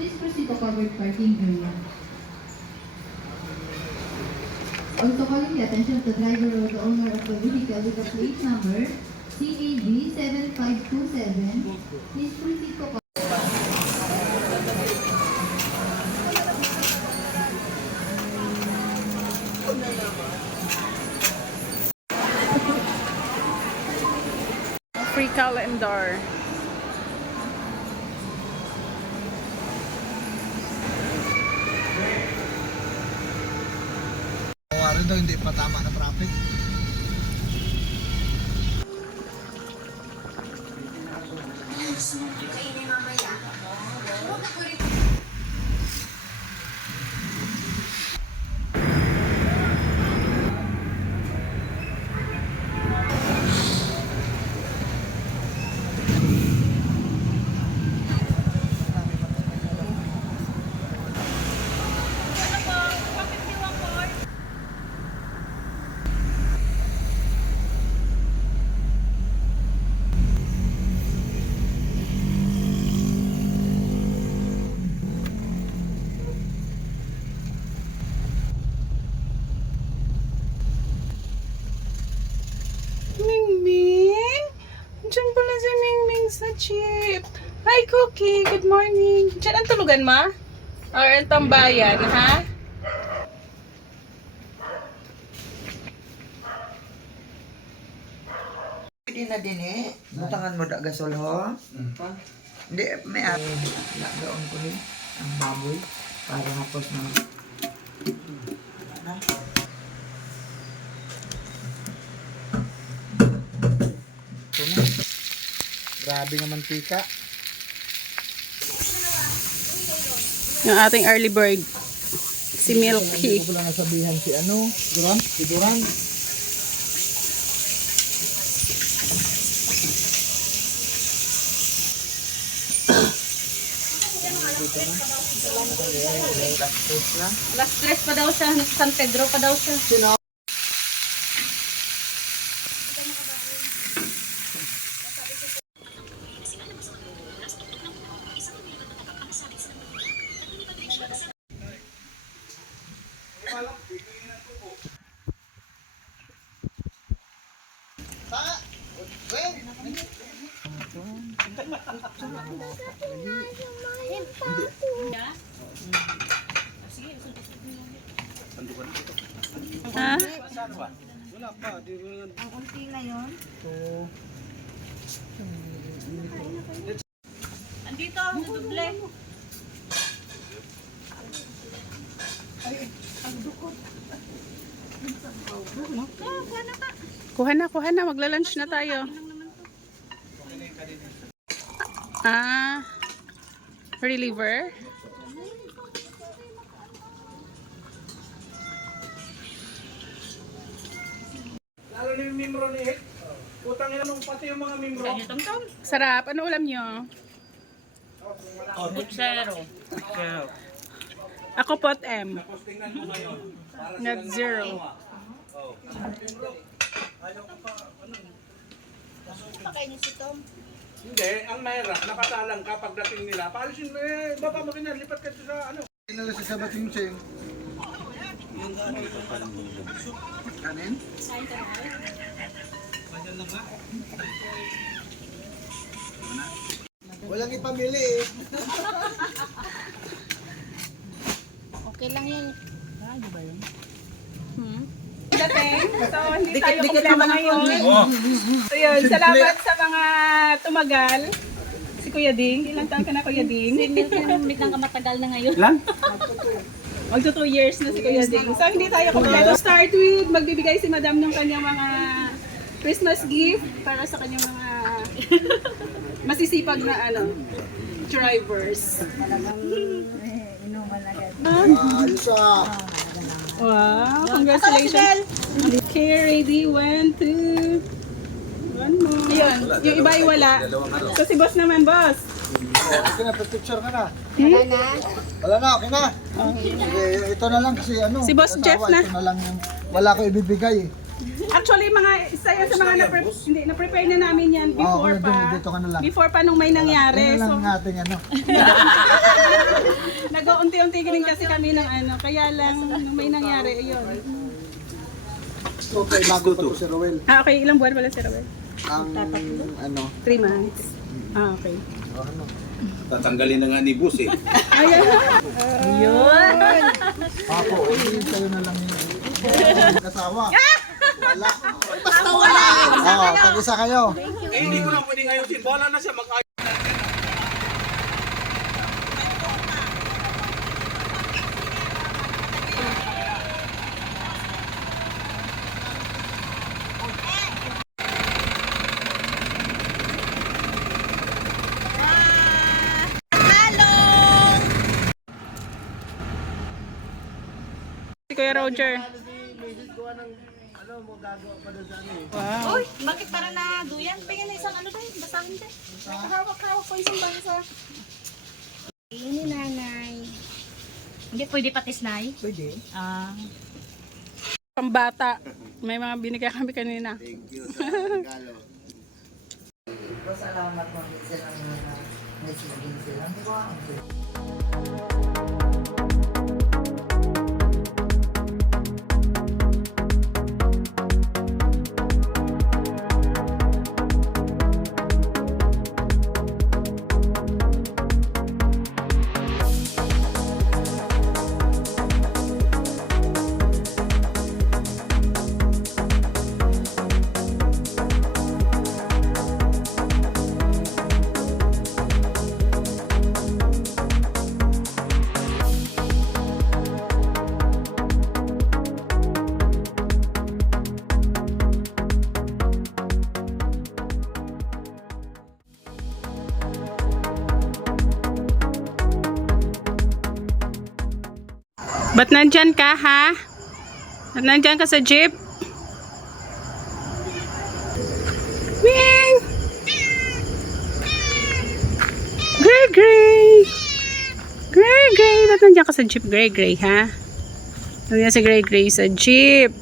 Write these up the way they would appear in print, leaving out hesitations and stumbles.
Please proceed to covered parking area. Also calling the attention of the driver or the owner of the vehicle with the plate number CAB 7527. Please proceed to free calendar. Hindi pa tama na traffic. Mingming? Diyan pala si Mingming sa jeep. Hi, Cookie. Good morning. Diyan ang tulugan, ma? Or ang tambayan, ha? Hindi na din eh. Butangan mo da gasol ho. Hindi, may lagaon ko rin ang baboy para hapos na. Ito na. Grabe nga mantika. Yung ating early bird. Si Milky. Hindi ko lang nasabihan si ano. Duran? Si Duran. Last stress pa daw siya. San Pedro pa daw siya. Ha? Wala pa. ang unti na yun. Andito, naduble. Kuha na. Magla-lunch na tayo. Ah, reliever? Lalo na yung memro ni Hek. Putang ina nung pati yung mga membro. Sarap. Ano ulam nyo? Ako pot M. Not zero. Hindi, ang mahirap, nakasalang ka pagdating nila. Paalisin mo eh, baba mo kanya, lipat ka sa ano. Inala si Sabating Cheng. Kanin? Walang ipamili eh. Dating. So, hindi tayo kukulama ngayon. So, yun. Salamat sa mga tumagal. Si Kuya Ding. Ilang taon ka na, Kuya Ding? Sinilmit ng kamatagal na ngayon. Magto 2 years na si Kuya Ding. So, hindi tayo kukulama. To start with, magbibigay si Madam ng kanyang mga Christmas gift para sa kanyang mga masisipag na drivers. Ayos ah. Wow, congratulations. Okay, ready. 1, 2. One more. Ayun, yung iba ay wala. So si boss naman, boss. Okay na, picture ka na. Wala na, okay na. Okay, ito na lang kasi ano. Si Boss asawa, Jeff na. Ito na lang yung wala ko ibibigay eh. Actually, isa yan sa mga na-prepare na namin yan before okay, pa. dito ka na lang. Before pa nung may nangyari. Yan na So, lang ating ano. nag-unti-unti rin kasi kami ng kaya lang nung may nangyari, ayun. Okay, bago pa to si Roel. Okay, ilang buwan pala si Robert? Ang ano. 3 months. Okay. Ano. Tatanggalin na nga ni Bus eh. Ayan. Ako, hindi sa'yo na lang yun. Kasawa. Wala. Basta wala. Oo, tag-isa kayo. Eh, hindi ko na pwedeng ayusin. Bahala na siya mag-ayos. Si Kuya Roger. Wow. Uy, bakit para na duyan? Pingin na isang ano tayo, basahin tayo. Hawak-hawak ko isang basa. Ini nanay. Hindi pwede patis nay? Pwede. Ah. Pambata. May mga binigay kami kanina. Salamat mo sila ng mga nagsibigin sila. Ba't nandyan ka, ha? Ba't nandyan ka sa jeep? Wing! Gray, gray! Gray, gray! Ba't nandyan ka sa jeep, gray, gray, ha? Nandyan si gray, gray sa jeep.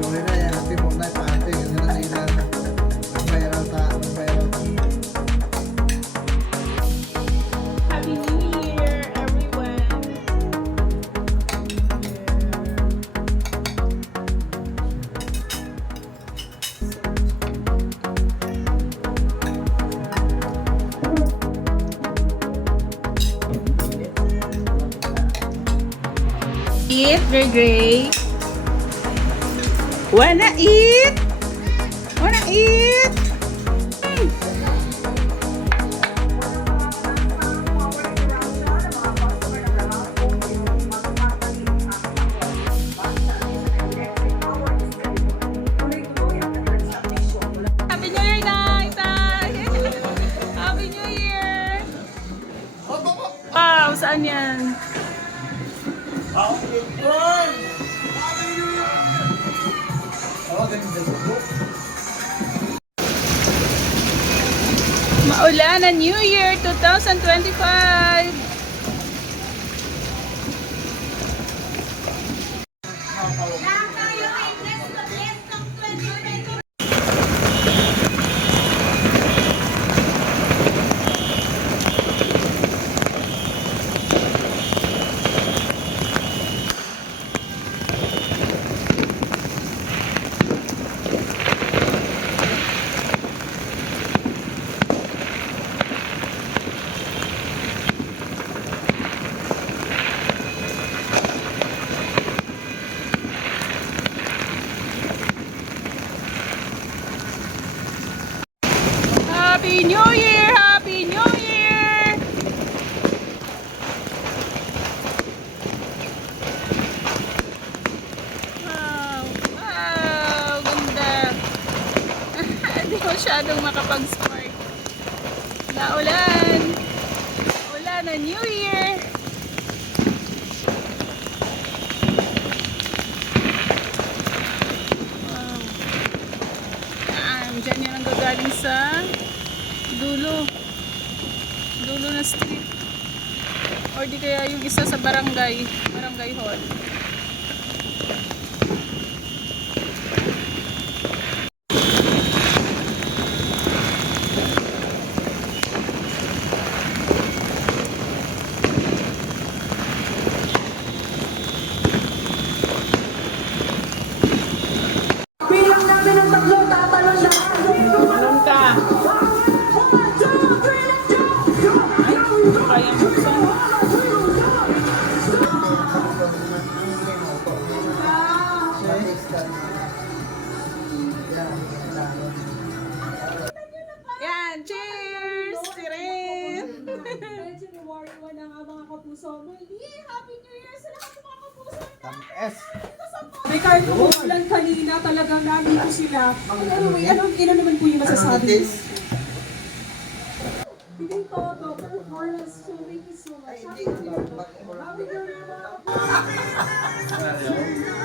Okay na, yan natin muna yung pate. Yun na lang ilan. Nag-viral ta. Happy New Year, everyone! Eat, Gray Gray. Wanna eat? Wanna eat? Saan yan? Maulan na New Year 2025! Happy New Year! Happy New Year! Wow! Wow! Ganda! Hindi masyadong makapag-spark. Naulan! Ulan na New Year! Wow! Diyan yan ang gagaling sa dulo na street or di kaya yung isa sa barangay hall. Bilang namin ang tatlo, tatalon lahat. Meron ka. Kaya buksan. Yan, cheers! Siren! Medyo nawari na nga mga kapuso. Muli, Happy New Year sa lahat ng mga kapuso. Tamis. Ricardo, umuulan kanina, talagang nandito sila. Ano naman po yung masasabi? Hindi todo, performance. So, thank you so much. Happy New Year. Happy New Year, mga kapuso.